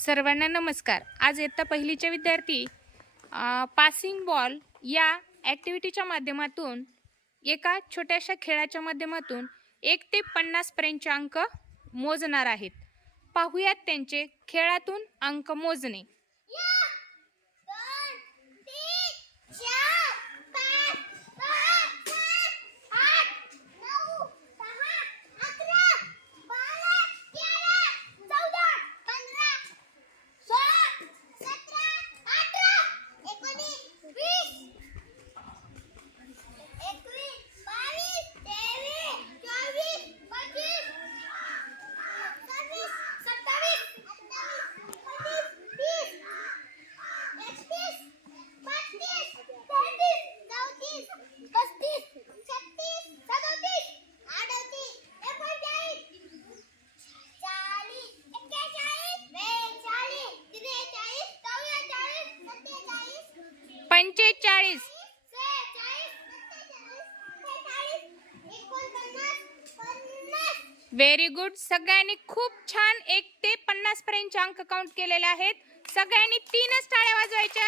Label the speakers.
Speaker 1: सर्वांना नमस्कार. आज इयत्ता पहिलीचे विद्यार्थी पासिंग बॉल या ॲक्टिव्हिटीच्या माध्यमातून एका छोट्याशा खेळाच्या माध्यमातून एक ते पन्नासपर्यंतचे अंक मोजणार आहेत. पाहूयात त्यांचे खेळातून अंक मोजणे. पंचेचाळीस. व्हेरी गुड सगळ्यांनी खूप छान एक ते पन्नासपर्यंतचे अंक काउंट केलेले आहेत. सगळ्यांनी तीनच टाळ्या वाजवायच्या